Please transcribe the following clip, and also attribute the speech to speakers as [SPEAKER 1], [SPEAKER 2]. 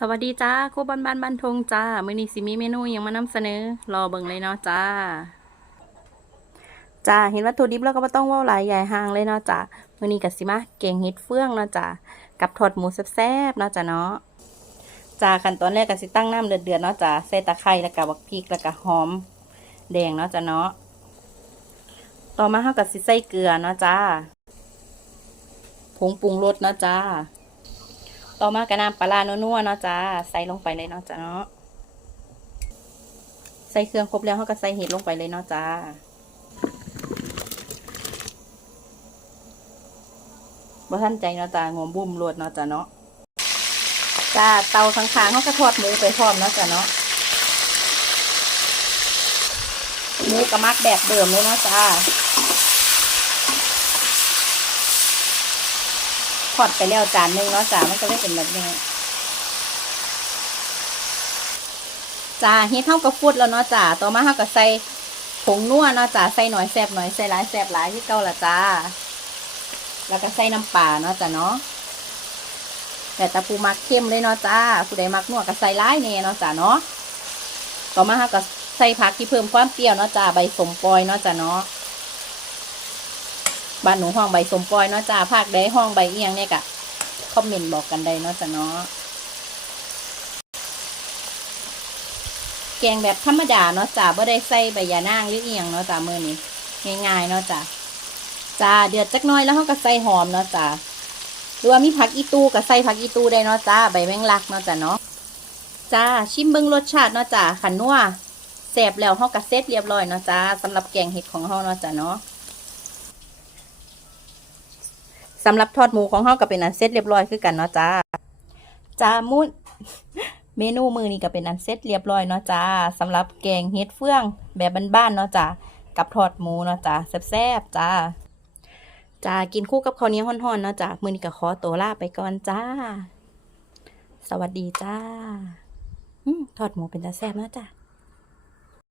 [SPEAKER 1] สวัสดีจ้าโคบันบันบันทงจ้ามื้อนี้สิมีเมนูยังมานำเสนอ รอเบิ่งเลยเนาะจ้า จ้าเห็นวัตถุดิบแล้วก็บ่ต้องว้าหลายใหญ่ห่างเลยเนาะจ้ามื้อนี้ก็สิมาแกงเห็ดเฟืองเนาะจ้ากับทอดหมูแซ่บๆเนาะจ้าเนาะจ้าขั้นตอนแรกก็สิตั้งน้ำเดือดๆเนาะจ้าใส่ตะไคร้แล้วก็บักพริกแล้วก็หอม แดงเนาะจ้าเนาะต่อมาเฮาก็สิใส่เกลือเนาะจ้าผงปรุงรสเนาะจ้า ต่อมากระน้ำปลาร้านัวๆเนาะจ้าใส่ลงไปเลยเนาะจ้าเนาะใส่เครื่องครบแล้วเขาก็ใส่เห็ดลงไปเลยเนาะจ้า บ่ทันใจเนาะจ้างวมบุ่มรวดเนาะจ้าเนาะ จ้าเตาข้างๆเขาก็ทอดหมูไปพร้อมเนาะจ้าเนาะ หมูกระมักแบบเดิมเลยเนาะจ้า ทอดไปแล้วจานหนึ่งเนาะจ้ามันก็เลยเป็นแบบนี้จ้าเฮ็ดเท่ากับฟุดแล้วเนาะจ้าต่อมาเฮาก็ใส่ผงนัวเนาะจ้าใส่หน่อยแซบหน่อยใส่หลายแซบหลายที่เก่าละจ้า แล้วก็ใส่น้ำปลาเนาะจ้าเนาะแต่ตะปูมักเข้มเลยเนาะจ้าผู้ใดมักนัวก็ใส่หลายแน่เนาะจ้าเนาะต่อมาเฮาก็ใส่ผักที่เพิ่มความเปรี้ยวเนาะจ้าใบสมปอยเนาะจ้าเนาะ บ้านหนูห้องใบสมปอยเนาะจ้าภาคใดห้องใบเอียงเนี่ยกะคอมเมนต์บอกกันได้เนาะจ้ะเนาะแกงแบบธรรมดาเนาะจ้าบ่ได้ใส่ใบยานางหรือเอียงเนาะจ้ามือนี้ง่ายๆเนาะจ้าจ้าเดือดจักน้อยแล้วเฮาก็ใส่หอมเนาะจ้าหรือว่ามีผักอีตูก็ใส่ผักอีตูได้เนาะจ้าใบแมงลักเนาะจ้าเนาะจ้าชิมเบิ่งรสชาติเนาะจ้าขันนัวแซ่บแล้วเฮาก็เสร็จเรียบร้อยเนาะจ้าสำหรับแกงเห็ดของเฮาเนาะจ้าเนาะ สำหรับทอดหมูของเฮาก็เป็นอันเสร็จเรียบร้อยคือกันเนาะจ้าจ้ามุนเมนูมือนี้ก็เป็นอันเสร็จเรียบร้อยเนาะจ้าสำหรับแกงเฮ็ดเฟืองแบบบ้านๆเนาะจ้ากับทอดหมูเนาะจ้าแซ่บๆจ้าจ้ากินคู่กับข้าวเหนียวฮ้อนๆเนาะจ้ามือนี้ก็ขอตัวลาไปก่อนจ้า สวัสดีจ้าทอดหมูเป็นตาแซ่บเนาะจ้า